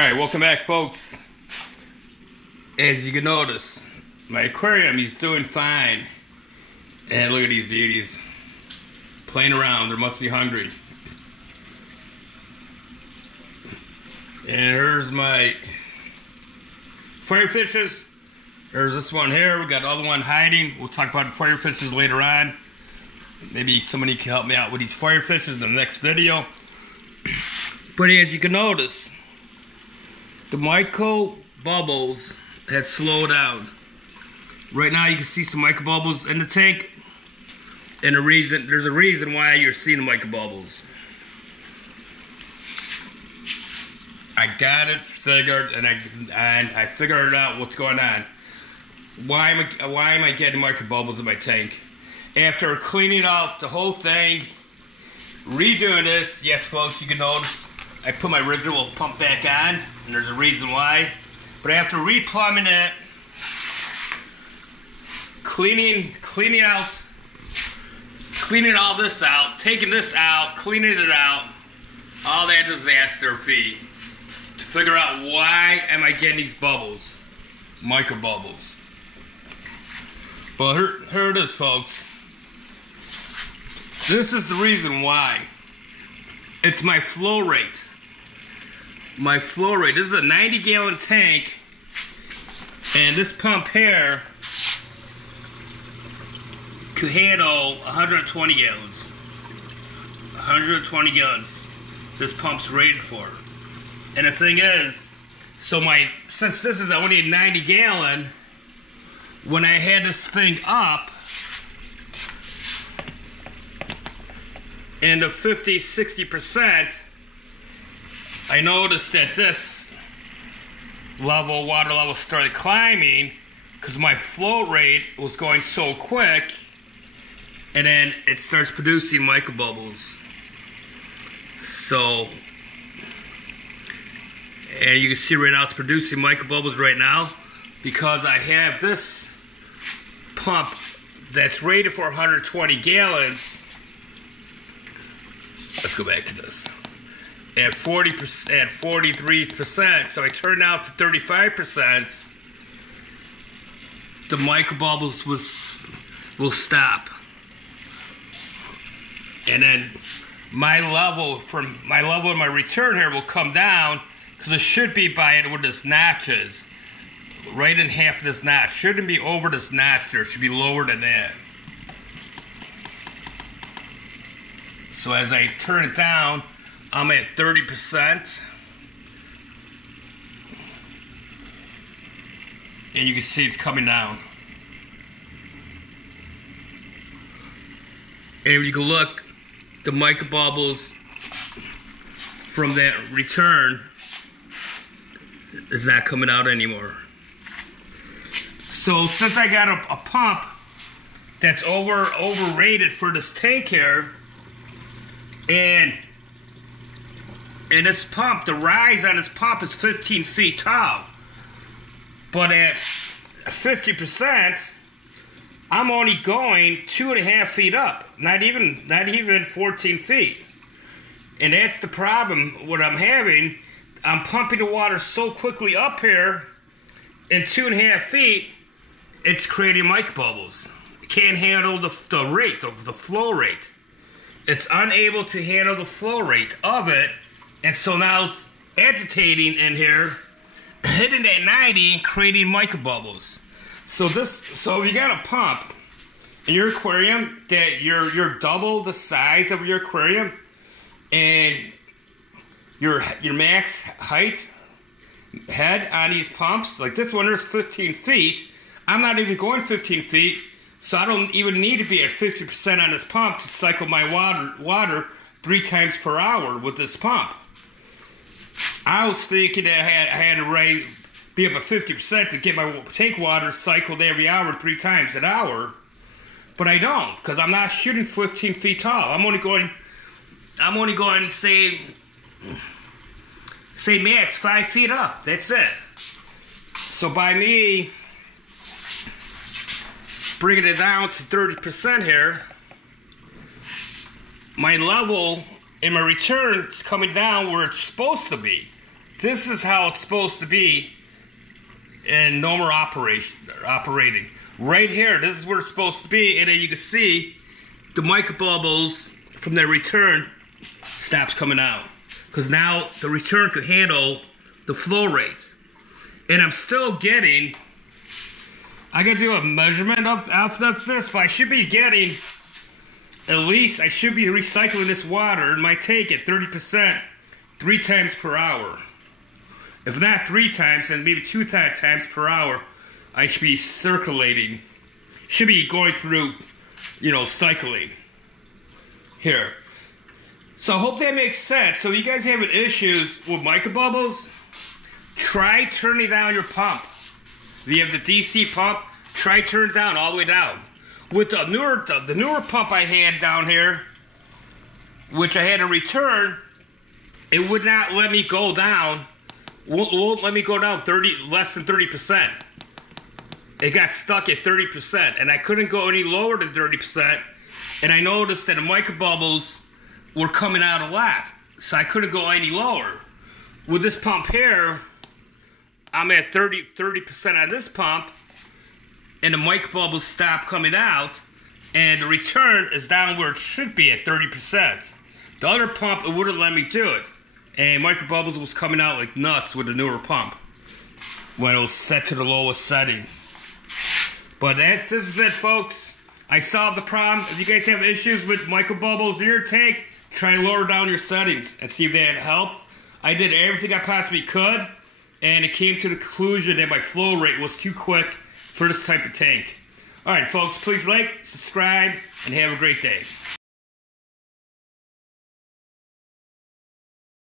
Alright, welcome back, folks. As you can notice, my aquarium, he's doing fine. And look at these beauties. Playing around, they must be hungry. And here's my firefishes. There's this one here, we got the other one hiding. We'll talk about the firefishes later on. Maybe somebody can help me out with these firefishes in the next video. But as you can notice, the microbubbles had slowed down. Right now you can see some microbubbles in the tank. And there's a reason why you're seeing the microbubbles. I got it figured, and I figured out what's going on. Why am I getting microbubbles in my tank? After cleaning out the whole thing, redoing this, yes folks, you can notice I put my original pump back on, and there's a reason why. But after replumbing it, cleaning all this out, taking this out, cleaning it out, all that disaster fee to figure out why am I getting these bubbles, microbubbles. But here it is, folks. This is the reason why. It's my flow rate. My flow rate. This is a 90-gallon tank, and this pump here could handle 120 gallons. 120 gallons. This pump's rated for. And the thing is, since this is only a 90-gallon, when I had this thing up in the 50-60%, I noticed that this water level started climbing because my flow rate was going so quick, and then it starts producing microbubbles. So, and you can see right now it's producing microbubbles right now because I have this pump that's rated for 120 gallons. Let's go back to this. At 40%, at 43%, so I turned out to 35%. The microbubbles will stop, and then my level in my return here will come down because it should be by it where this notch is, right in half of this notch. Shouldn't be over this notch there. It should be lower than that. So as I turn it down, I'm at 30%. And you can see it's coming down. And if you can look, the microbubbles from that return is not coming out anymore. So since I got a pump that's overrated for this tank here, and this pump, the rise on this pump is 15 feet tall. But at 50%, I'm only going 2.5 feet up. Not even 14 feet. And that's the problem, what I'm having. I'm pumping the water so quickly up here, in 2.5 feet, it's creating microbubbles. It can't handle the flow rate. It's unable to handle the flow rate of it. And so now it's agitating in here, hitting that 90, creating microbubbles. So if you got a pump in your aquarium that you're double the size of your aquarium, and your max height head on these pumps, like this one, there's 15 feet. I'm not even going 15 feet, so I don't even need to be at 50% on this pump to cycle my water 3 times per hour with this pump. I was thinking that I had to be up at 50% to get my tank water cycled every hour 3 times an hour, but I don't, because I'm not shooting 15 feet tall. I'm only going say max 5 feet up. That's it. So by me bringing it down to 30% here, my level in my return is coming down where it's supposed to be. this is how it's supposed to be in normal operating. Right here, this is where it's supposed to be, and then you can see the microbubbles from the return stops coming out. Because now the return could handle the flow rate. And I'm still getting, I gotta do a measurement of this, but I should be getting, at least I should be recycling this water in my tank at 30%, 3 times per hour. If not 3 times, then maybe 2 times per hour, I should be circulating. Should be going through, you know, cycling. Here. So I hope that makes sense. So you guys having issues with microbubbles, try turning down your pump. If you have the DC pump, try turn it down all the way down. With the newer pump I had down here, which I had to return, it would not let me go down. Won't let me go down less than 30%. It got stuck at 30%, and I couldn't go any lower than 30%. And I noticed that the microbubbles were coming out a lot, so I couldn't go any lower. With this pump here, I'm at 30% on this pump, and the microbubbles stop coming out, and the return is down where it should be at 30%. The other pump, it wouldn't let me do it, and microbubbles was coming out like nuts with the newer pump when it was set to the lowest setting. But this is it, folks. I solved the problem. If you guys have issues with microbubbles in your tank, try to lower down your settings and see if that helped. I did everything I possibly could, and it came to the conclusion that my flow rate was too quick for this type of tank. Alright, folks, please like, subscribe, and have a great day.